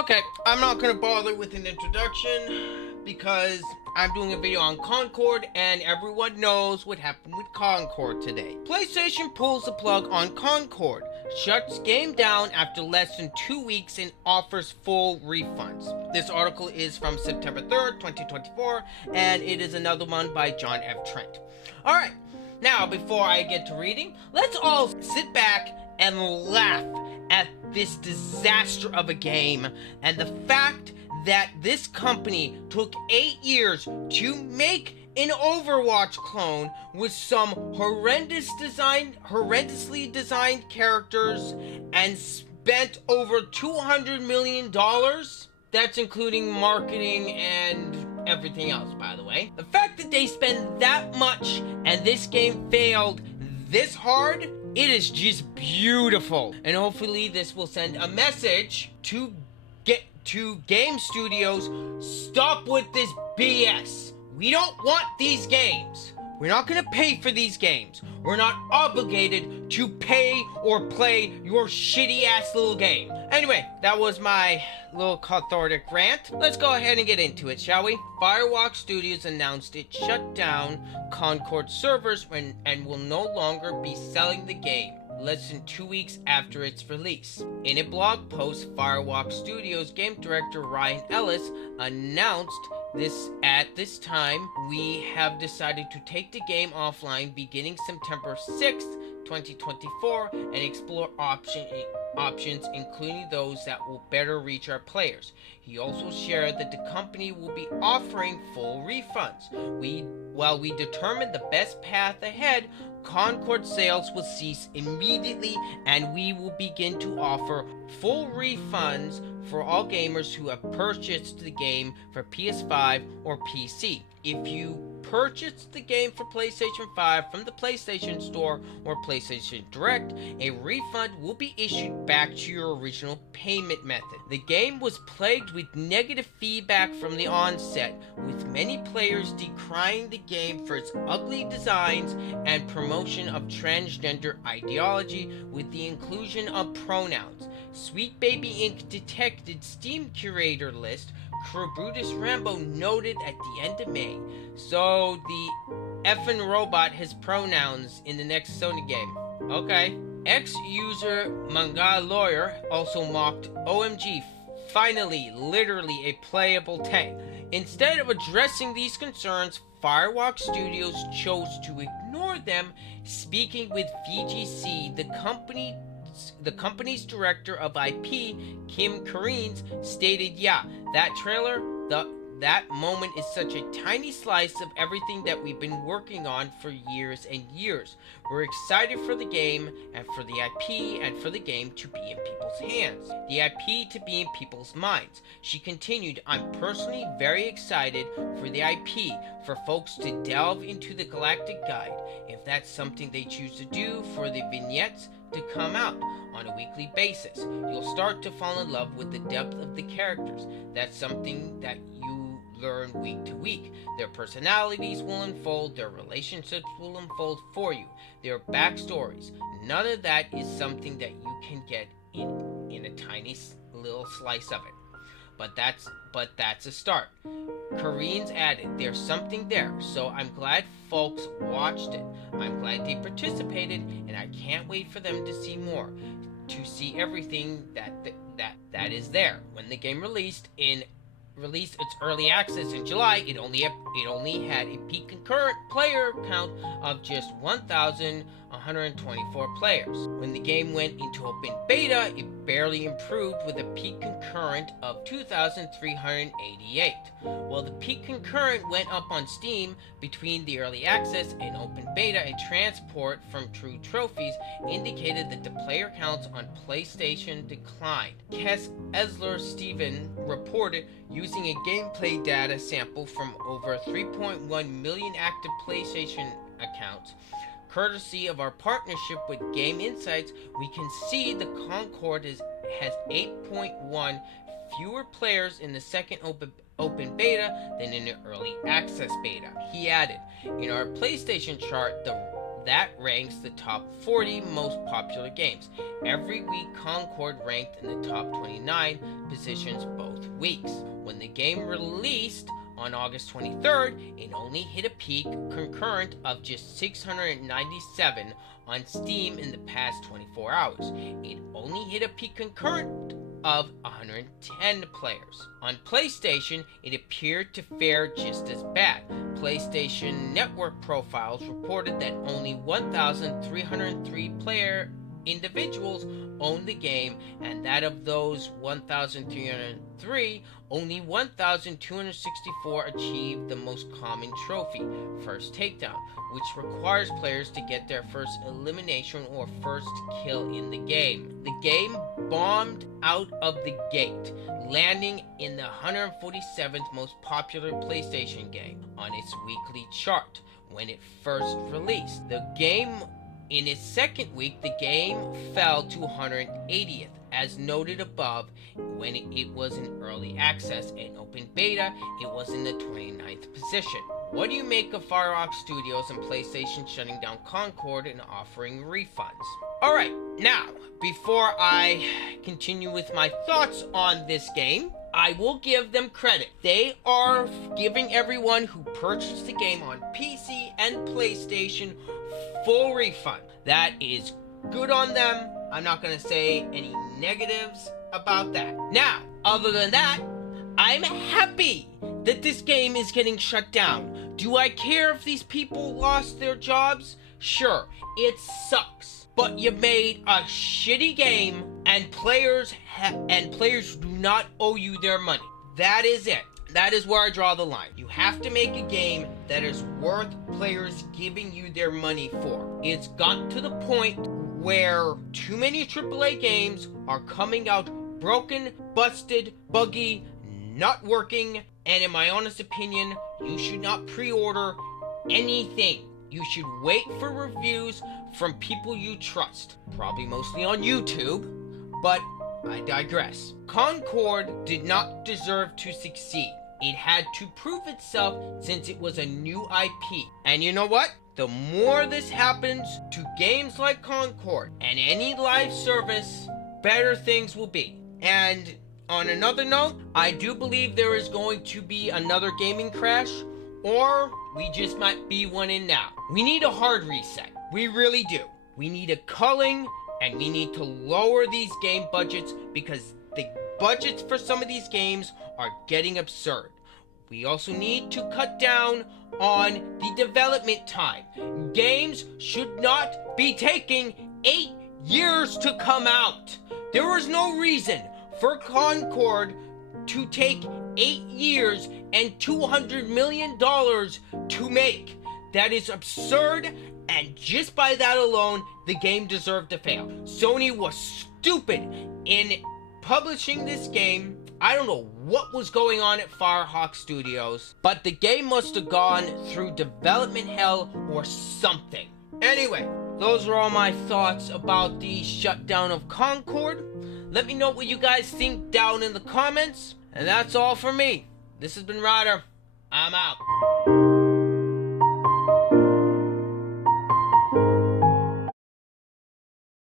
Okay, I'm not gonna bother with an introduction because I'm doing a video on Concord and everyone knows what happened with Concord today. PlayStation pulls the plug on Concord, shuts game down after less than 2 weeks and offers full refunds. This article is from September 3rd, 2024, and it is another one by John F. Trent. Alright, now before I get to reading, let's all sit back and laugh at this disaster of a game and the fact that this company took 8 years to make an Overwatch clone with some horrendously designed characters and spent over $200 million. That's including marketing and everything else, by the way. The fact that they spend that much and this game failed this hard, it is just beautiful. And hopefully this will send a message to game studios. Stop with this BS. We don't want these games. We're not gonna pay for these games. We're not obligated to pay or play your shitty ass little game. Anyway, that was my little cathartic rant. Let's go ahead and get into it, shall we? Firewalk Studios announced it shut down Concord servers and will no longer be selling the game less than 2 weeks after its release. In a blog post, Firewalk Studios game director Ryan Ellis announced at this time, we have decided to take the game offline beginning September 6th, 2024, and explore options including those that will better reach our players. He also shared that the company will be offering full refunds. While we determine the best path ahead, Concord sales will cease immediately and we will begin to offer full refunds for all gamers who have purchased the game for PS5 or PC. If you purchased the game for PlayStation 5 from the PlayStation Store or PlayStation Direct, a refund will be issued back to your original payment method. The game was plagued with negative feedback from the onset, with many players decrying the game for its ugly designs and promotion of transgender ideology with the inclusion of pronouns. Sweet Baby Inc. detected Steam curator list. Brutus Rambo noted at the end of May. So the effing robot has pronouns in the next Sony game. Okay. Ex-user Manga Lawyer also mocked OMG, finally, literally a playable tank. Instead of addressing these concerns, Firewalk Studios chose to ignore them. Speaking with VGC, the company's director of IP, Kim Karines, stated, "Yeah, that trailer, that moment is such a tiny slice of everything that we've been working on for years and years. We're excited for the game and for the IP and for the game to be in people's hands, the IP to be in people's minds." She continued, "I'm personally very excited for the IP, for folks to delve into the Galactic Guide, if that's something they choose to do, for the vignettes to come out on a weekly basis. You'll start to fall in love with the depth of the characters. That's something that you learn week to week. Their personalities will unfold, their relationships will unfold for you, their backstories. None of that is something that you can get in a tiny little slice of it. But that's a start." Karines added, "There's something there, so I'm glad folks watched it. I'm glad they participated, and I can't wait for them to see more, to see everything that is there." When the game released its early access in July, it only had a peak concurrent player count of just 1,124 players. When the game went into open beta, it barely improved with a peak concurrent of 2,388. While the peak concurrent went up on Steam between the early access and open beta, a transport from True Trophies indicated that the player counts on PlayStation declined. Kes Esler-Steven reported using a gameplay data sample from over 3.1 million active PlayStation accounts. Courtesy of our partnership with Game Insights, we can see the Concord has 8.1 fewer players in the second open beta than in the early access beta. He added, "In our PlayStation chart, the that ranks the top 40 most popular games. Every week, Concord ranked in the top 29 positions both weeks. When the game released on August 23rd, it only hit a peak concurrent of just 697 on Steam in the past 24 hours. It only hit a peak concurrent of 110 players. On PlayStation, it appeared to fare just as bad. PlayStation Network profiles reported that only 1,303 player individuals owned the game, and that of those 1,303, only 1,264 achieved the most common trophy, First Takedown, which requires players to get their first elimination or first kill in the game. The game bombed out of the gate, landing in the 147th most popular PlayStation game on its weekly chart when it first released. In its second week, the game fell to 180th, as noted above. When it was in early access and open beta, it was in the 29th position. What do you make of Firehawk Studios and PlayStation shutting down Concord and offering refunds? Alright, now, before I continue with my thoughts on this game, I will give them credit. They are giving everyone who purchased the game on PC and PlayStation full refund. That is good on them. I'm not going to say any negatives about that. Now, other than that, I'm happy that this game is getting shut down. Do I care if these people lost their jobs? Sure, it sucks. But you made a shitty game, and players do not owe you their money. That is it. That is where I draw the line. You have to make a game that is worth players giving you their money for. It's gotten to the point where too many AAA games are coming out broken, busted, buggy, not working, and in my honest opinion, you should not pre-order anything. You should wait for reviews from people you trust, probably mostly on YouTube, but I digress. Concord did not deserve to succeed. It had to prove itself since it was a new IP. And you know what? The more this happens to games like Concord and any live service, better things will be. And on another note, I do believe there is going to be another gaming crash, or we just might be one in now. We need a hard reset. We really do. We need a culling, and we need to lower these game budgets because the budgets for some of these games are getting absurd. We also need to cut down on the development time. Games should not be taking 8 years to come out. There is no reason for Concord to take 8 years and $200 million to make. That is absurd, and just by that alone, the game deserved to fail. Sony was stupid in publishing this game. I don't know what was going on at Firehawk Studios, but the game must have gone through development hell or something. Anyway, those are all my thoughts about the shutdown of Concord. Let me know what you guys think down in the comments. And that's all for me. This has been Ryder. I'm out.